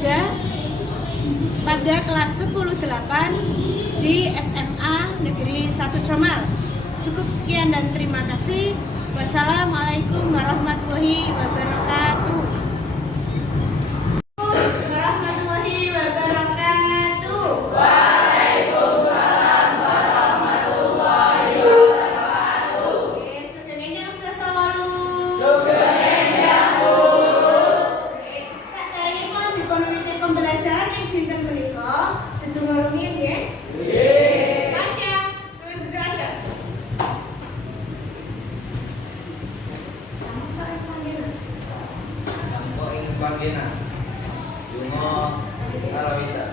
saja pada kelas 10-8 di SMA Negeri 1 Comal. Cukup sekian dan terima kasih. Wassalamualaikum warahmatullahi wabarakatuh. Bangkena, Jungo, Arawita.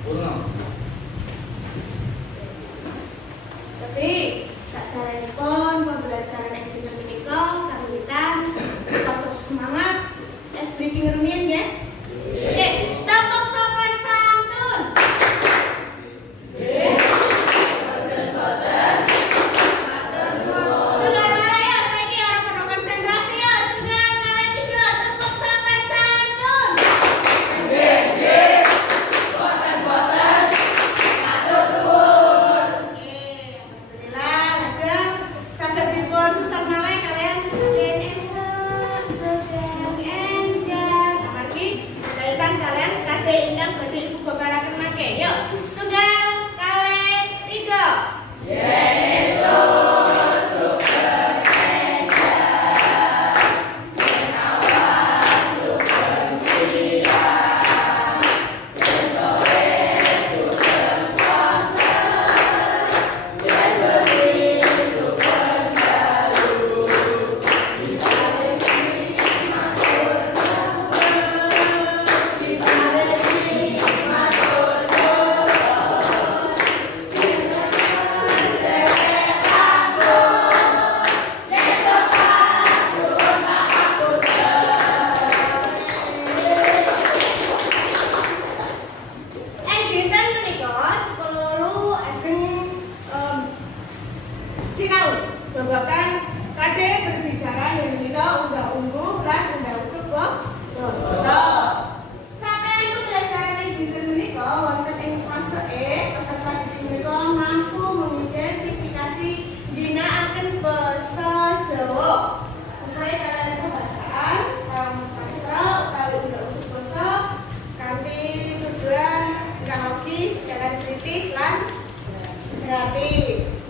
Purno. Jadi, sadaripun pembelajaran yang kita menika kawitan tetap semangat. Speaking rumiyin ya. Oke, tepuk sopan santun. Babakan kade berbicara yang menika udah unggul dan udah usuk kok. Sampai itu pelajaran yang dinten menika wonten ing fase E, peserta didik menika mampu mengidentifikasi ginakaken basa Jawa sesuai kalian kebahasaan, sastra utawi udah usuk basa kanthi tujuan ingkang logis, jalan kritis lan kreatif.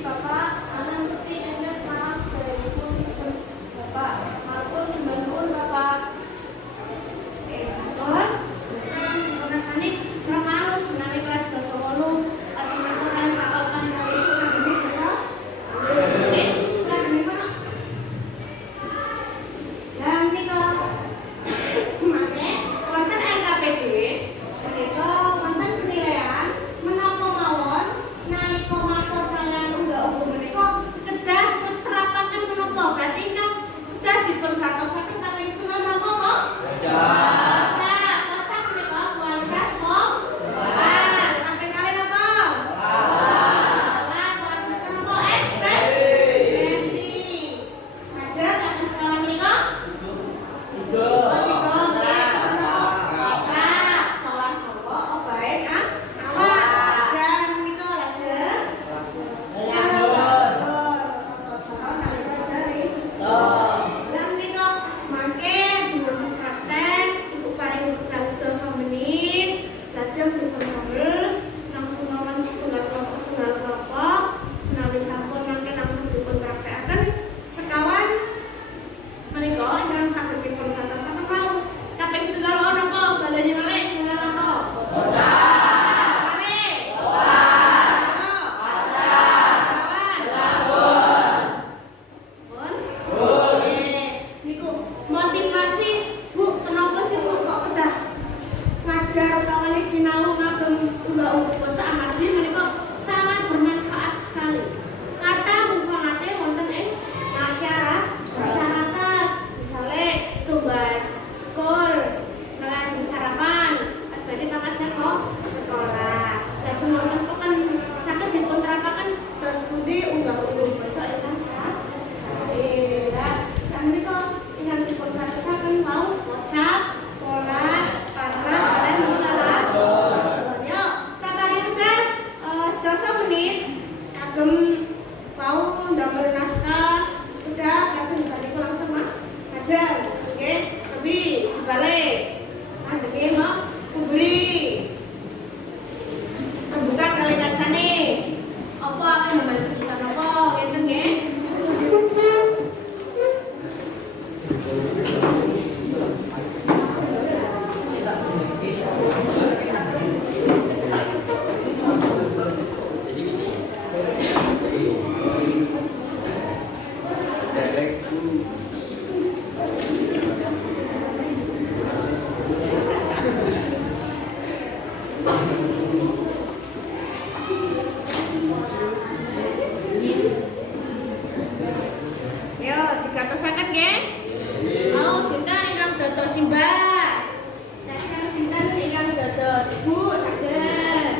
Bapak, ana mesti enek mas sedayapun pisen Bapak. Matur sembah nuwun Bapak. Sampun. Rasane kurang halus menawi kelas basa 8. Ajeng kalian papakan kali itu nanggung basa. Oke, lajeng kono. Lah menika mangke wonten LKPD menika wonten penilaian menapa mawon nalika matur kalian unggah-ungguh menika kedah keterapaken menapa berarti ingkang kedah dipun gatosaken kalih istilah napa kok? Kocak menika kualitas wong bahan. Sampai kalian apa? Lah kualitas napa? Ekspresi. Ajar kata sekolah menika? Sekawan menika ingkang saged dipun gatosaken mau kaping setunggal wau napa baleni malih setunggal napa? Malih. Niku motivasi Bu, kenapa sih Bu kok kedah ngajar utawa sinau ngagem unggah-ungguh basa amargi menika sangat bermanfaat sekali. Kata mufanate wonten ing masyarakat misalnya tugas skor lajeng sarapan pas badhe pangkat sekolah lajeng wonten pekan saged dipun terapaken dos pundi unggah-ungguh basa ingkang sae lah samenika ingkang dipun gatosaken mau wocap pola paragraf dan mulalah yo tabarengken sedasa menit kagem mau ndamel naskah sudah lajeng balik langsung ajar oke lebih dibalik adenge mau kubri terbuka kali kancane apa akan membalik sebutan apa ngeten nggih yo digatosaken nggih mau sinten ingkang dados simbah lajeng sinten ingkang dados ibu saged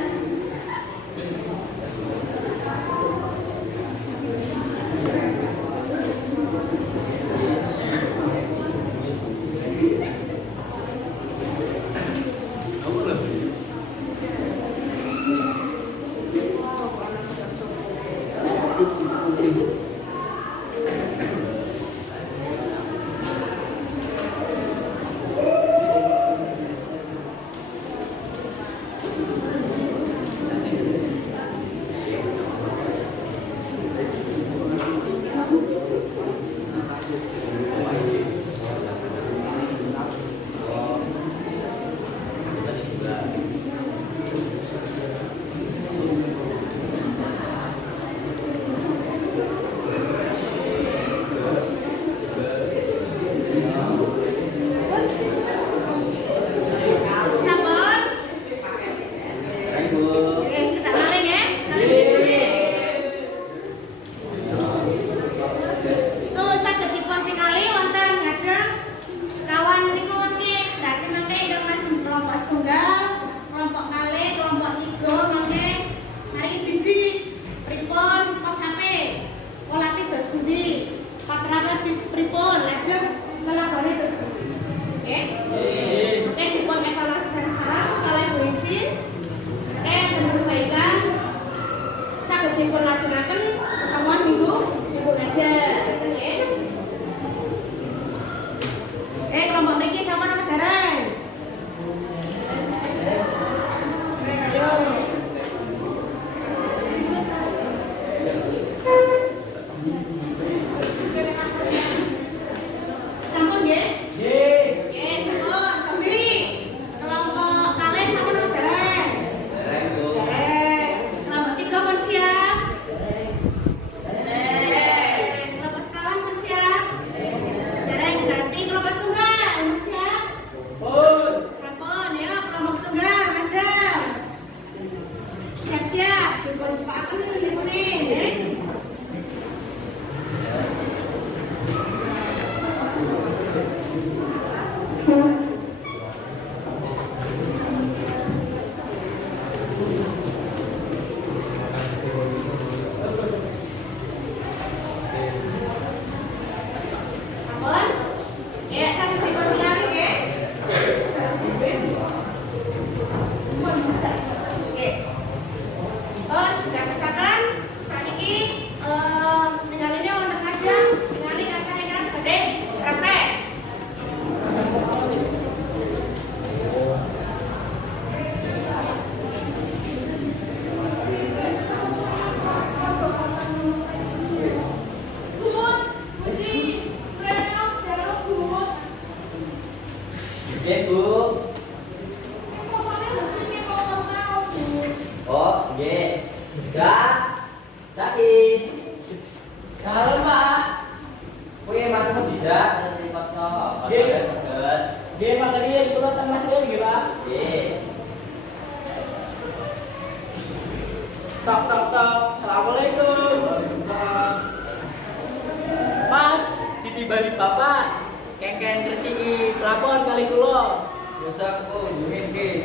ditimbali bapak. Kengken gresiki pelapon kali kula. Biasa kok dungin ke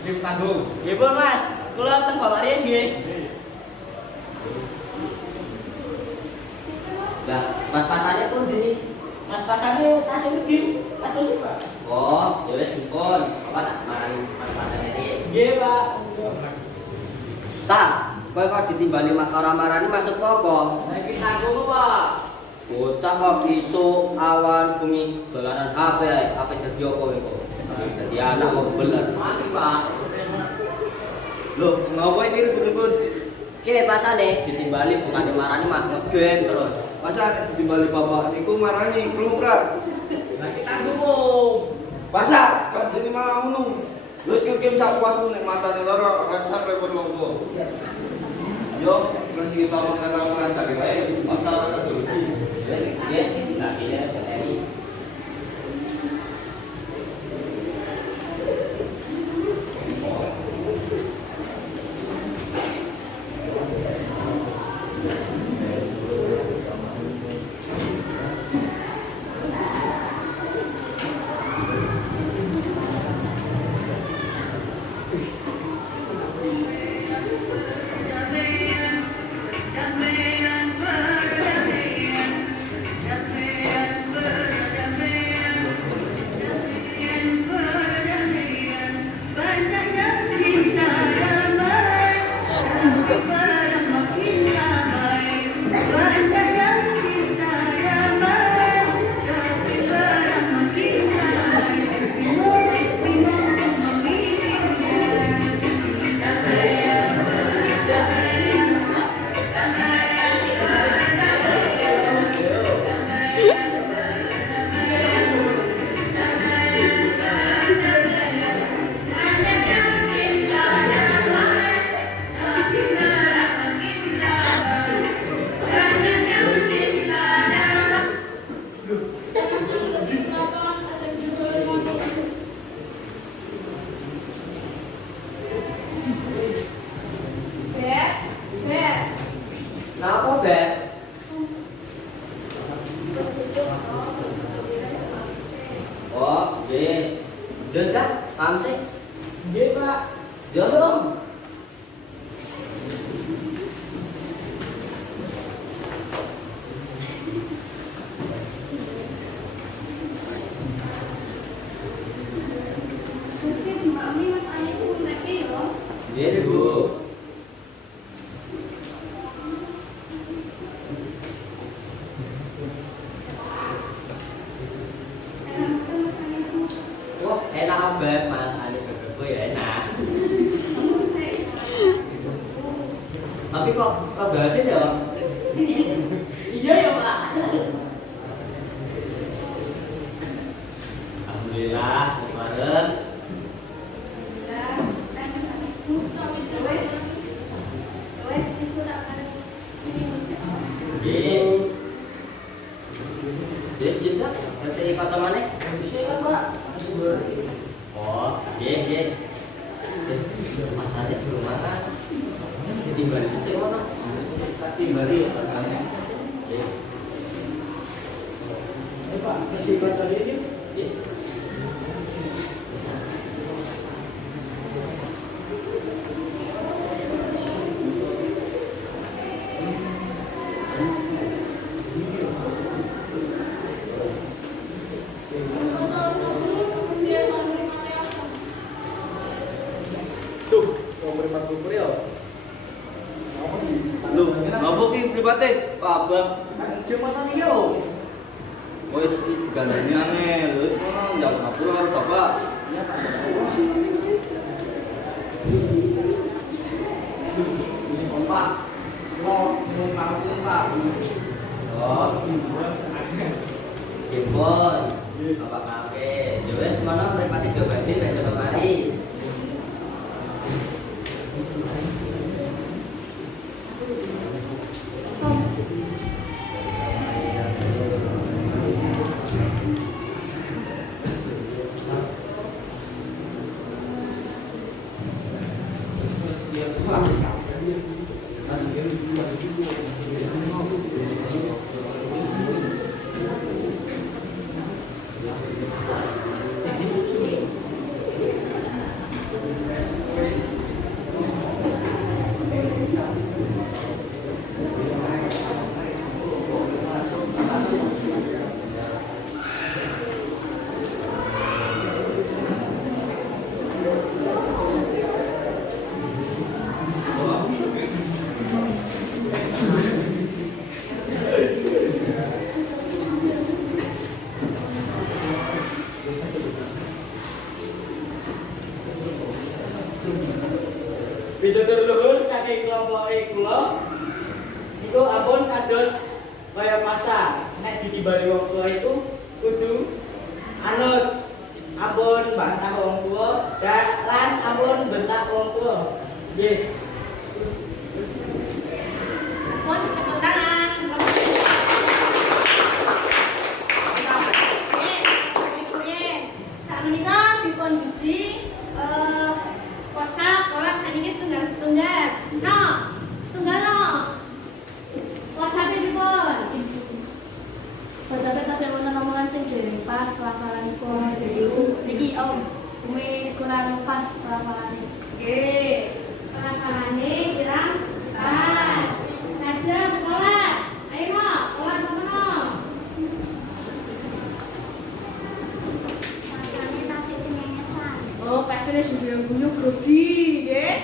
tim tanggung. Nggih pun Mas, kula teng bapak riyen nggih. Lah, pas-pasannya pun di Mas pasane tasih iki kados sih, Pak. oh, ya wis dipun. Apa tak marani pas-pasannya iki. Nggih, Pak. Sa, kowe kok ditimbali marani maksud apa? Lah iki tanggung, Pak. Bocah kok isuk awan bengi dolanan HP ae, HP dadi apa kowe kok? Dadi anak kok beler. Mati, Pak. Loh, ngopo iki ribut-ribut? Ki pasane ditimbali bukan dimarani mah ngegen terus. Masa ditimbali bapak niku marani keluprat. Lah iki tanggung. Masa kok jadi malah ngono. Wis ngegame sak puasmu nek matane lara rasa repot lombo. Yo, lagi bapak kenal sakit ae, antara kado iki. Wis nggih, sakile seteri. Napa, Beb? Oh, nggih. Jos kan? Paham sih? Nggih, Pak. Jos dong. Mungkin mami mas ayahku mereka yo. Nggih, Bu. Wah, enak banget masakannya bebek ya enak. Tapi kok gasin ya? Iya ya, Pak. Alhamdulillah, wis bareng. Nggih. Nggih, bisa. Resik kota maneh? Bisa kan, Pak? Oh, nggih, nggih. Masane belum mana? Ditimbali sik ono. Timbali ya katanya. Nggih. Pak, kasih kata ini. Nggih. Tuh, mau berimat kupur ya. Loh, ngapa ki mripate? Pak Abang. Gimana nih, yo? Wis iki gandane angel. Wis ngono njak ngapura karo Bapak. Iya, Pak. Pak, mau mangkung, Pak. Oh, Gimpon. Bapak ngape? Ya wis mana mripate dobane nek coba mari. Iku ampun kados kaya pasar. Nek ditibani wong tua itu kudu anut. Ampun bantah wong tua lan ampun bentak wong tua. Nggih. Pun tepuk tangan. Saat menikah dipun biji kocak kolak saniki setunggal. No, setunggal no. Kocaknya dipun. Sampai tasih wonten omongan sing dereng pas pelafalanipun. Niki om, kumi kurang pas pelafalane. Oke, pelafalannya kurang pas. Ngajak kolak. Ayo no, kolak apa no? Oh, pasirnya sudah bunyi grogi, nggih.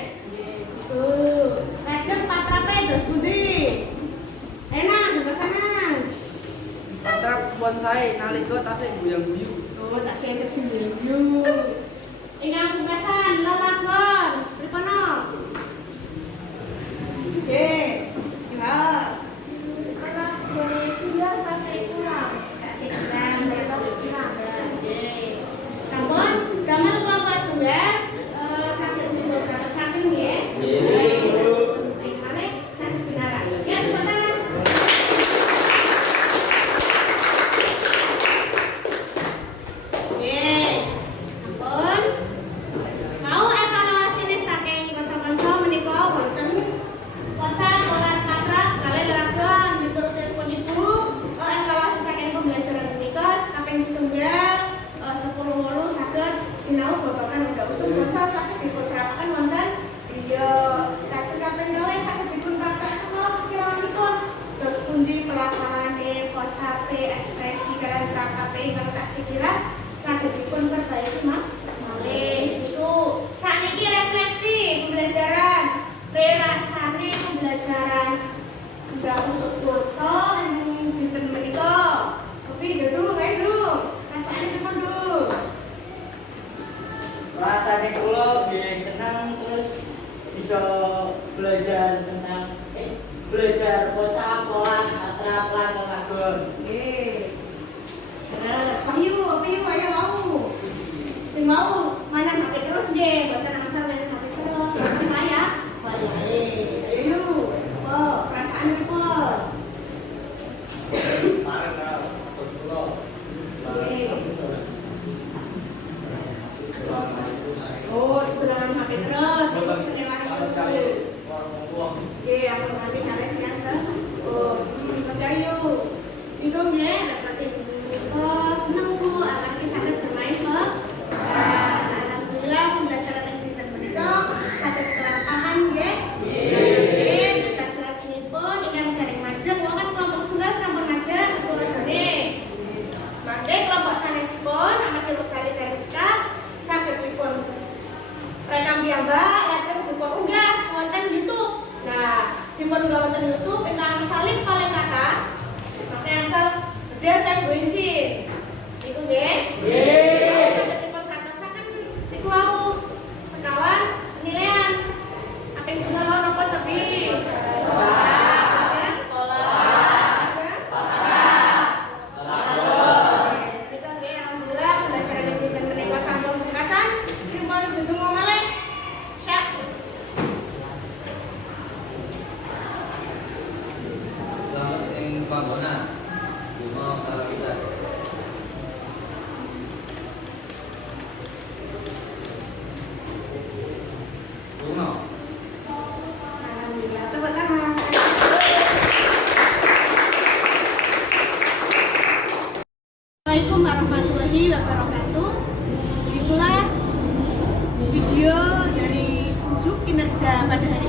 Tuh, ngajak patrape dos pundi? Enak, di sana. Patrap pun sae nalika tasih guyang-guyu. Oh, tak sentek sing yo. Ingat pungkasan lelagon. Pripono? Oke. Jelas. Anak dari sudah tasih kurang. Kasih kurang berapa kurang. Oke. Sampun damel kelompok setunggal sakit timbul kata sakit nggih. Nggih. Malik sakit binaran. Ya, tepuk tangan. Oke. Sampun. Mau evaluasi nih saking kanca-kanca menika wonten kocak kolan patrak kali lelagon miturut pun ibu evaluasi saking pembelajaran menika kaping setunggal 10 saged sinau babagan undang usum basa saged diputrapaken wonten iya lajeng kaping kalih saged dipun praktek kira-kira terus pundi pelafalane kocape ekspresi kalian prakape ingkang taksih kira saged dipun perbaiki malih niku sakniki refleksi pembelajaran rasane pembelajaran undang usum basa dinten menika tapi dulu rasane temen dulu Rasane kula nggih seneng terus bisa belajar tentang belajar kocak, kolak, patrap lan lelagon. Oke. Terus, ayo mau. Sing mau mana HP terus deh, bukan asal main HP terus. Mana ya? Ayo. Oh, perasaan people. Mari ka terus kula. Oh, sebenarnya HP terus. Sering lagi. Oke, aku nanti kalian biasa. Oh, ayo. Itu ya, kasih. Oh, senang Bu, anak sangat bermain kok. Alhamdulillah pembelajaran yang kita berikan sangat kelampahan ya. Tugas lajengipun ingkang garing majeng wonten kelompok tunggal sampun ngajak tuladhane. Mangke kelompok sanesipun amargi wekdal dereng cekap saged dipun rekam piyambak lajeng dipun unggah wonten YouTube. Nah, dipun unggah wonten YouTube ingkang salib paling kathah. Maka asal gede saya go izin. Iku nggih? Nggih. Saged dipun kantosaken niku wau sekawan penilaian. Aping tunggal wau napa cepi? Selamat ing panggonan. Donga kala kita. Donga. Alhamdulillah, tepuk tangan. Assalamualaikum warahmatullahi wabarakatuh. Itulah video dari ujuk kinerja pada hari